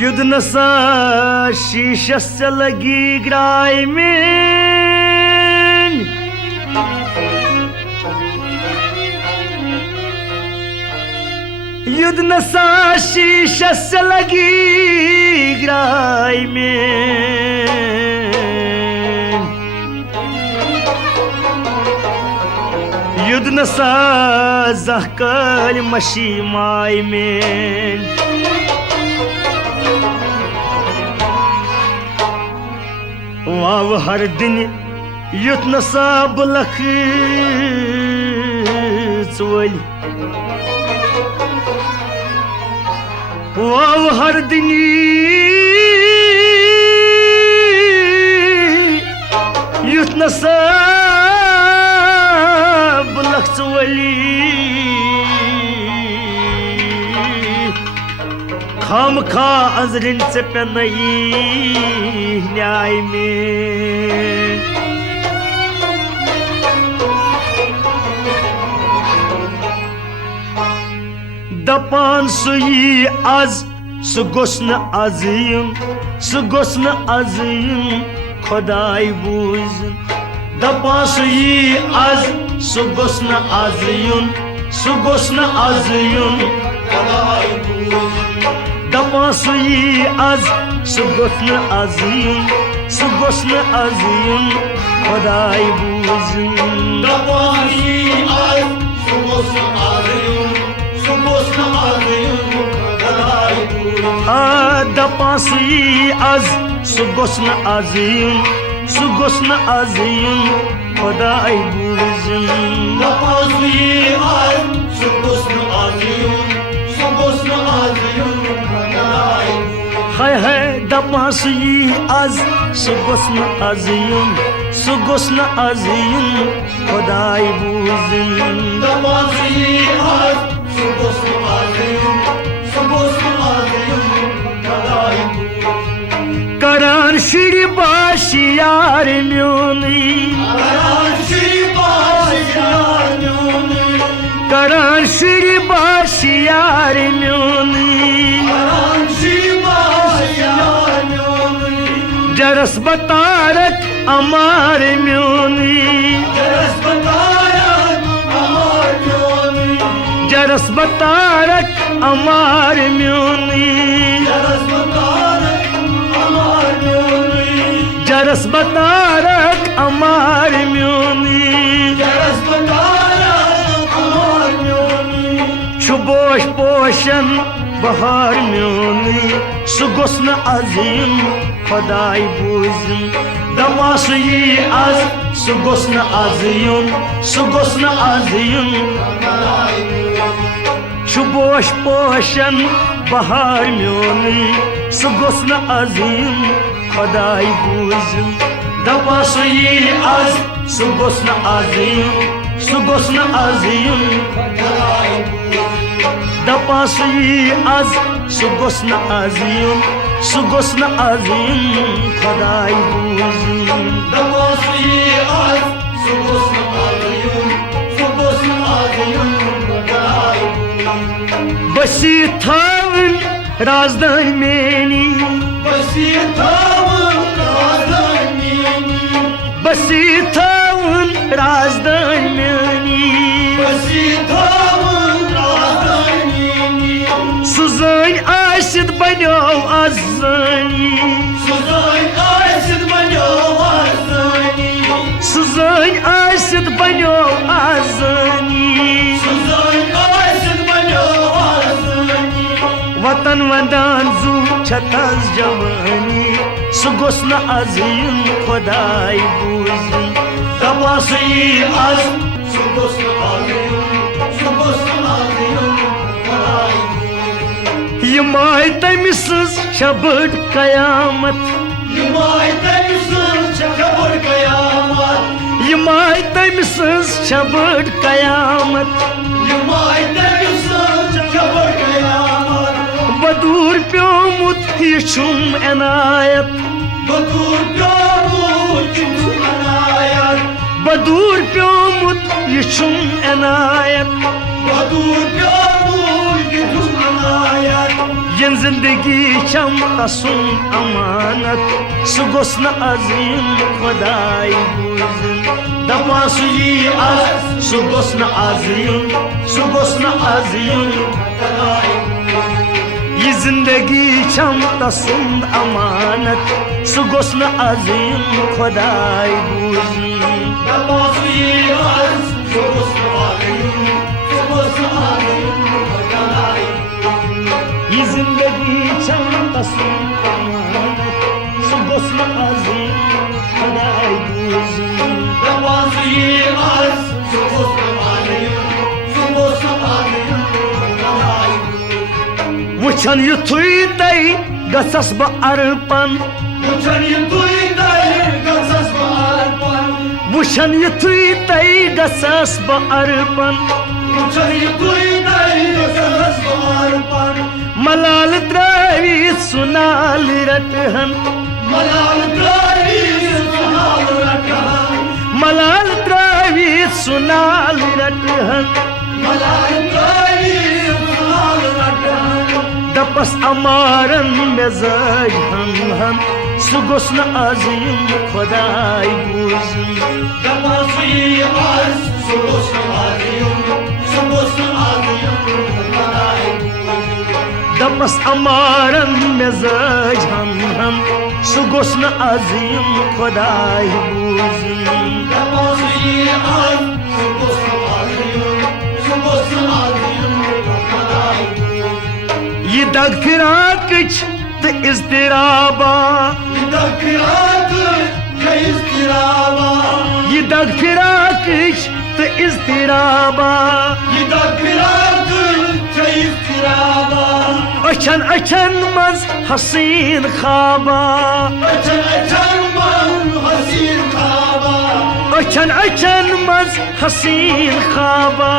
युद्ध नसा शीशस से लगी ग्राय में युद्ध नसा शीशस से लगी ग्राय में युद्ध नसा जहकल मशी माय में वाव हर दिन युथ नसा बुलख चोल वाव हर दिन युथ नसा बुलख चोली खाम खा अजरिन से पेनई न्याय में दपान सुई आज सुगोस्न अजीम खुदाई बूझ दपान सुई आज सुगोस्न अजीम खुदाई बूझ दपान सुई आज सुगोस्न अजीम खुदाई बूझ दपान सुई आज सुगोस्न अजीम खुदाई बूझ दपान सुई आज सुगोस्न अजीम खुदाई बूझ दपान सुई आज सुगोस्न अजीम हाय हाय दपान सुई आज सुगोस्न अजीम खुदाई बूझ दपान सुई आज सुगोस्न अजीम खुदाई बूझ करान श्री बाशी यार म्योनी करान श्री बाशी यार म्योनी जरस बतारक अमार म्योनी जरस बतारक अमार म्योनी जरस बतारक अमार म्योनी छुबोश पोशन बहार म्योनी सुगोस्न अजीम खुदाई बूझ दपान सुई आज सुगोस्न अजीम छुबोश पोशन बहार म्योनी सुगोस्न अजीम खुदाई बूझ दपान सुई आज सुगोस्न अजीम दपान सुई आज सुगोस्न अजीम खुदाई बूझ दपान सुई आज सुगोस्न अजीम खुदाई बूझ बसी थावन राजधान मेनी बसी थावन राजधान मेनी सुजान आसिद बन्यो आजानी सुजान आसिद बन्यो आजानी वतन वंदान जू छतस जवानी सुगोस्न अजीम खुदाई बूझ दपान सुई आज सुगोस्न अजीम यमाय तमि सज शबड़ कयामत यमाय तमि सज शबड़ कयामत बदूर प्योमुत हिशुम अनायत बदूर प्योमुत हिशुम अनायत बदूर प्योमुत ये छुम एनायत yin जिंदगी चम तसुन अमानत सु गोस न अजीम खुदाई बुझन दपा सु यी आज सु गोस न अजीम खुदाई ये जिंदगी चम तसुन अमानत सु गोस न अजीम खुदाई बुझन दपा सु यी आज सु गोस न अजीम खुदाई ये जिंदगी चम तसुन अमानत सु गोस न अजीम खुदाई बुझन दपा सु यी आज सु गोस न अजीम खुदाई वुचन युथुई तै गसस ब अर्पण वुचन युथुई तै गसस ब अर्पण मलाल त्रावी सुनाल रटहन मलाल त्रावी सुनाल रटहन दपस अमारन मेजाज हम सु गोस न अजीम खुदाई बुझन दपस यी आज सु गोस न अजीम खुदाई दपस अमारन मेजाज हम सु गोस न अजीम खुदाई बुझन दपस यी आज सु गोस न अजीम खुदाई ये दग फिराकच तो इज़्तिराबा ये दग फिराकच तो इज़्तिराबा अचन अचन मज हसीन खाबा अचन अचन मज हसीन खाबा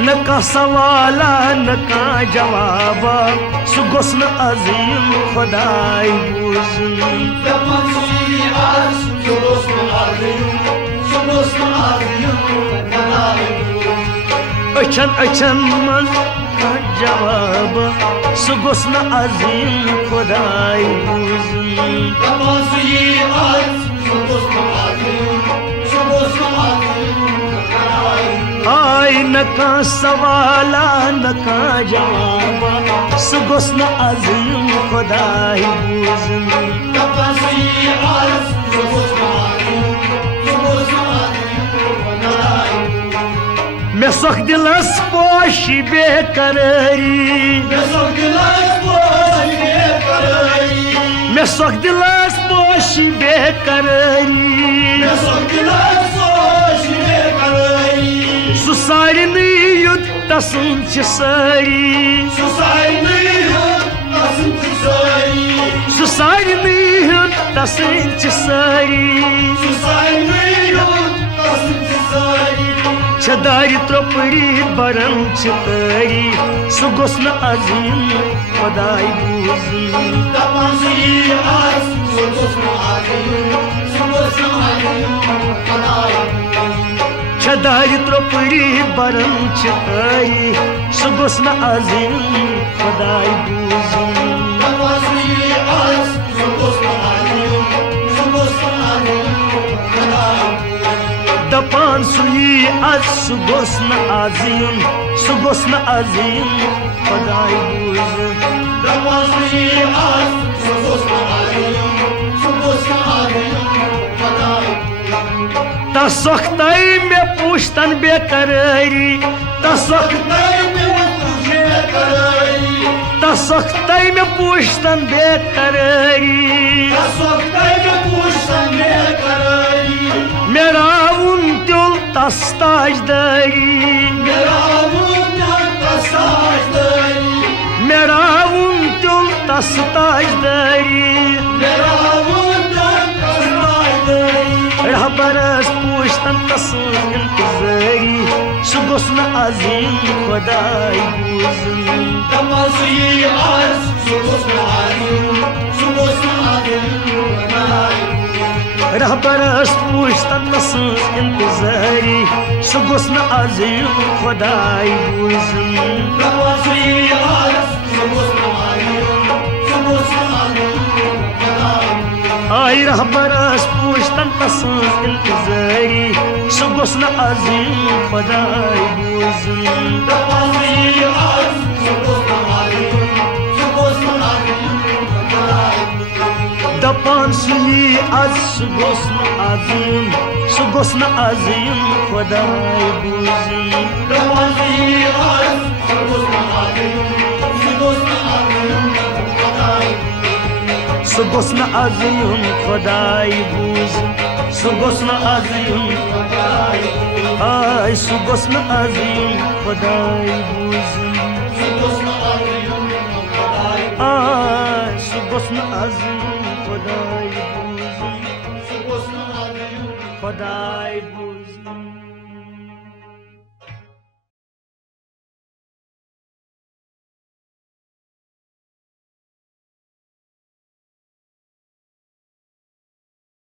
न का सवाला न का जवाबा सु गोस न अजीम खुदाई बुझन अचन अचन मन का जवाब सु गोस न अजीम खुदाई बुझन आय न का सवाला न का जवाबा सु गोस न अजीम खुदाई बुझन मैं सोख दिलस पोश बेकरारी मैं सोख दिलस पोश बेकरारी सु सारनी युद तसन च सारी सु सारनी युद तसन च सारी छदारी त्रोपड़ी बरम चितारी सु गोस न अजीम खुदाई बुझन छदारी त्रोपड़ी बरम चितारी सु गोस न अजीम खुदाई बुझन दपान सुई आज सु गोस न अजीम खुदाई बुझन तसोखतई में पूछतन बेकरारी तसोखतई में पूछतन बेकरारी मेरा उन दिल तस्ताजदारी मेरा उन दिल तस्ताजदारी रहबरस पूछतन तसन इंतजारी सु गोस न अजीम खुदाई बुझन Damazı az, su bozma alim, su bozma alim, रहबरस पूछतन सज इंतजारी सह गोस न आज खुदाई बूजन आई रहबरस पूछतन सज इंतजारी सह गोस न आज खुदाई बूजन दपान सुही आज सह गोस न आज खुदाई बूजन सह गोस न आज खुदाई बूजन सह गोस न आज आई सह गोस न आज खुदाई बूजन आई सह गोस न आज खुदाई बूजन खुदाई बूजन